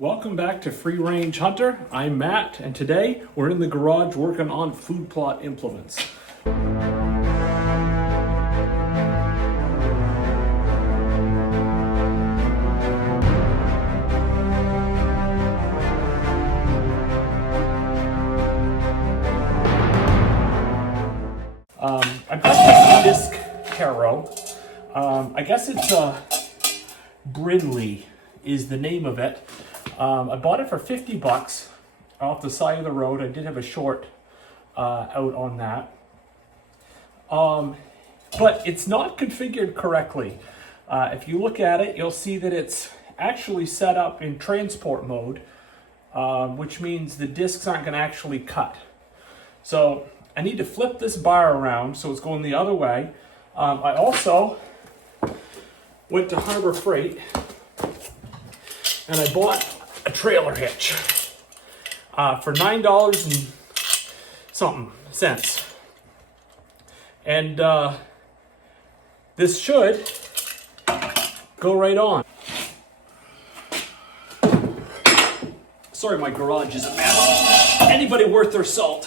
Welcome back to Free Range Hunter. I'm Matt, and today we're in the garage working on food plot implements. I got this disc harrow. I guess it's Brinley is the name of it. I bought it for 50 bucks off the side of the road. I did have a short out on that. But it's not configured correctly. If you look at it, you'll see that it's actually set up in transport mode, which means the discs aren't going to actually cut. So I need to flip this bar around so it's going the other way. I also went to Harbor Freight and I bought a trailer hitch for $9 and something cents. And this should go right on. Sorry, my garage is a mess. Anybody worth their salt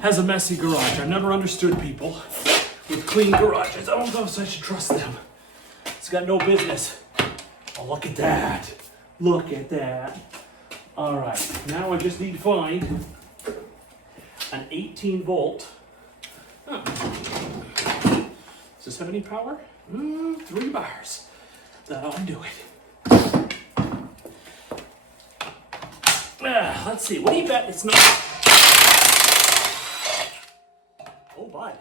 has a messy garage. I've never understood people with clean garages. I don't know if I should trust them. It's got no business. Oh, look at that. Look at that. All right, now I just need to find an 18 volt. Oh. Does this have any power? 3 bars. That'll do it. Let's see, what do you bet it's not? Oh, bud.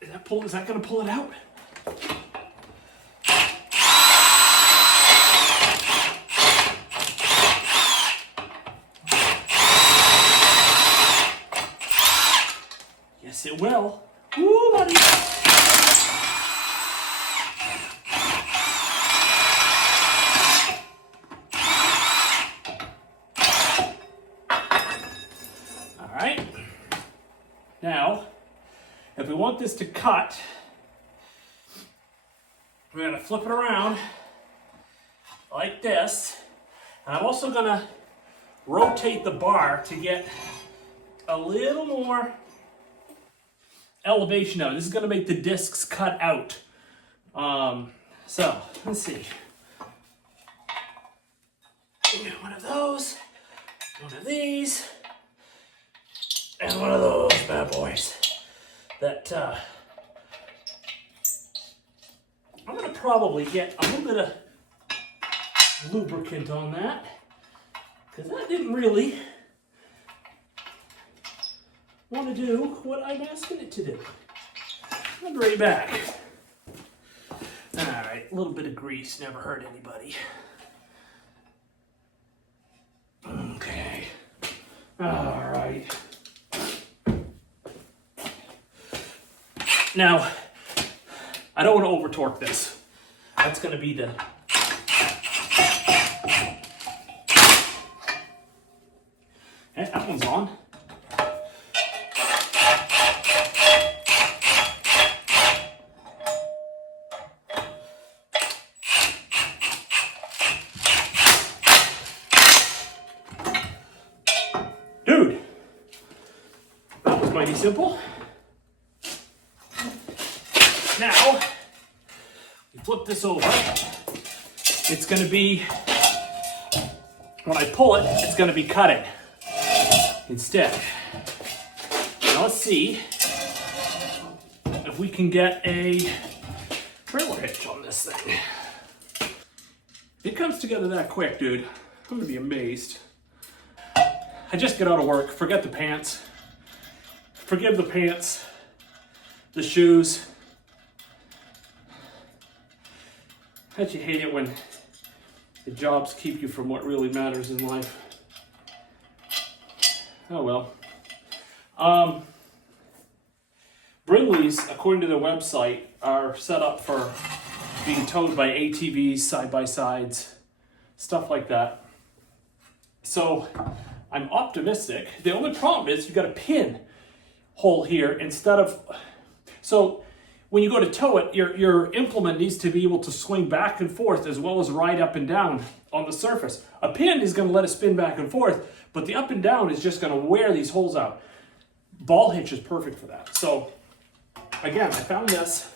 Is that gonna pull it out? Yes, it will. Woo, buddy. All right. Now, if we want this to cut, we're gonna flip it around like this. And I'm also gonna rotate the bar to get a little more elevation out. This is gonna make the discs cut out. So let's see. One of those, one of these, and one of those bad boys. That I'm gonna probably get a little bit of lubricant on that, because that didn't really want to do what I'm asking it to do. I'll be right back. All right, a little bit of grease never hurt anybody. Okay. All right. Now, I don't want to over torque this. That's going to be the that one's on. Dude, that was mighty simple. Now, we flip this over. It's going to be, when I pull it, it's going to be cutting instead. Now let's see if we can get a trailer hitch on this thing. It comes together that quick, dude. I'm going to be amazed. I just get out of work. Forget the pants. Forgive the pants, the shoes. Don't you hate it when the jobs keep you from what really matters in life? Oh well. Brinleys, according to their website, are set up for being towed by ATVs, side-by-sides, stuff like that. So I'm optimistic. The only problem is you've got a pin hole here instead of... So when you go to tow it, your implement needs to be able to swing back and forth as well as ride up and down on the surface. A pin is going to let it spin back and forth, but the up and down is just going to wear these holes out. Ball hitch is perfect for that. So again, I found this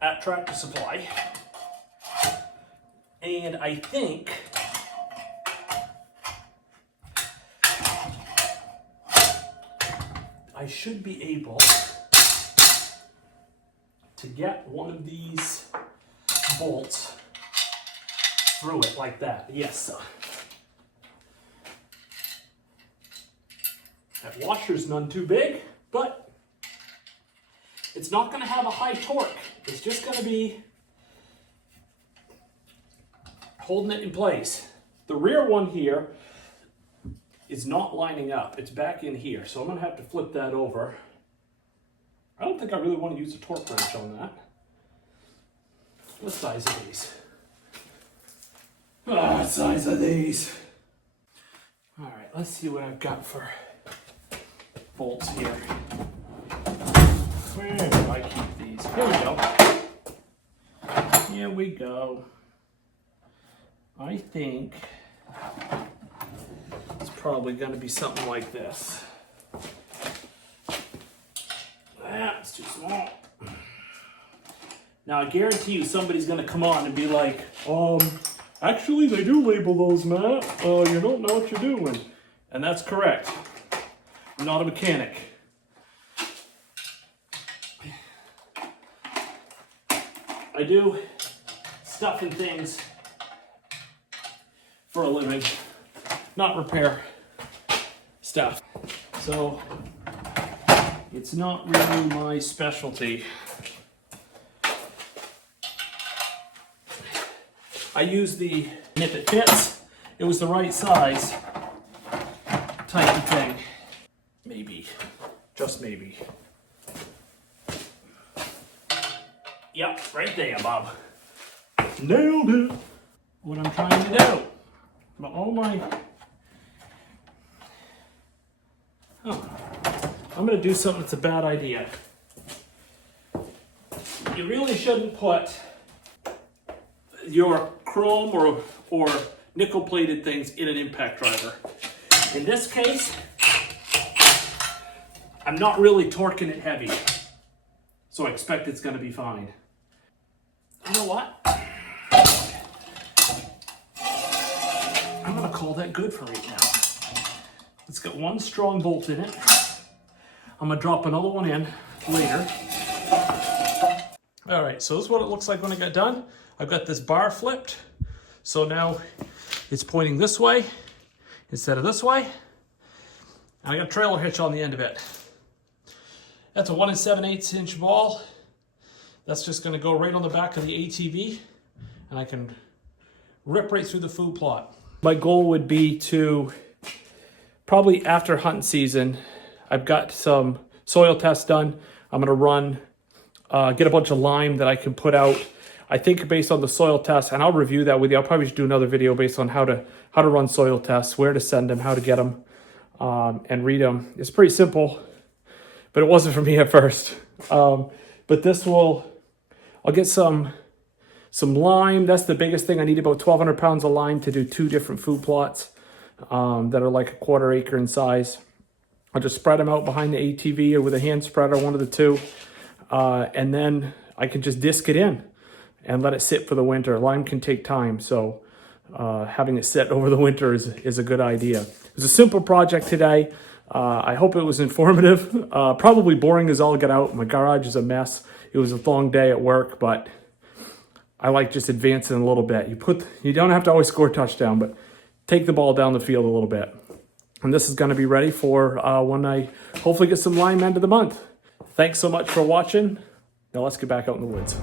at Tractor Supply, and I think I should be able to get one of these bolts through it like that. Yes. That washer's none too big, but it's not going to have a high torque. It's just going to be holding it in place. The rear one here is not lining up. It's back in here, so I'm going to have to flip that over. I don't think I really want to use a torque wrench on that. What size are these? What size are these? All right, let's see what I've got for bolts here. Where do I keep these? Here we go. Here we go. I think it's probably going to be something like this. That's too small. Now I guarantee you somebody's going to come on and be like, actually they do label those, Matt. You don't know what you're doing. And that's correct. I'm not a mechanic. I do stuff and things for a living, not repair stuff. So it's not really my specialty. I used the, and if it fits, it was the right size type of thing. Maybe, just maybe. Yep, right there, Bob. Nailed it. What I'm trying to do. But oh my. Oh, I'm going to do something that's a bad idea. You really shouldn't put your chrome or nickel plated things in an impact driver. In this case, I'm not really torquing it heavy, so I expect it's going to be fine. You know what? I'm going to call that good for right now. Let's get one strong bolt in it. I'm going to drop another one in later. All right, so this is what it looks like when I got done. I've got this bar flipped, so now it's pointing this way instead of this way. And I got a trailer hitch on the end of it. That's a 1 7/8 inch ball. That's just gonna go right on the back of the ATV, and I can rip right through the food plot. My goal would be to, probably after hunting season, I've got some soil tests done. I'm gonna run, get a bunch of lime that I can put out. I think based on the soil tests, and I'll review that with you. I'll probably just do another video based on how to run soil tests, where to send them, how to get them, and read them. It's pretty simple, but it wasn't for me at first. But this will, I'll get some lime. That's the biggest thing. I need about 1,200 pounds of lime to do 2 different food plots that are like a 1/4 acre in size. I'll just spread them out behind the ATV or with a hand spreader, one of the two. And then I can just disc it in and let it sit for the winter. Lime can take time, so having it sit over the winter is a good idea. It was a simple project today. I hope it was informative. Probably boring as all get out. My garage is a mess. It was a long day at work, but I like just advancing a little bit. You don't have to always score a touchdown, but take the ball down the field a little bit. And this is going to be ready for when I hopefully get some lime end of the month. Thanks so much for watching. Now let's get back out in the woods.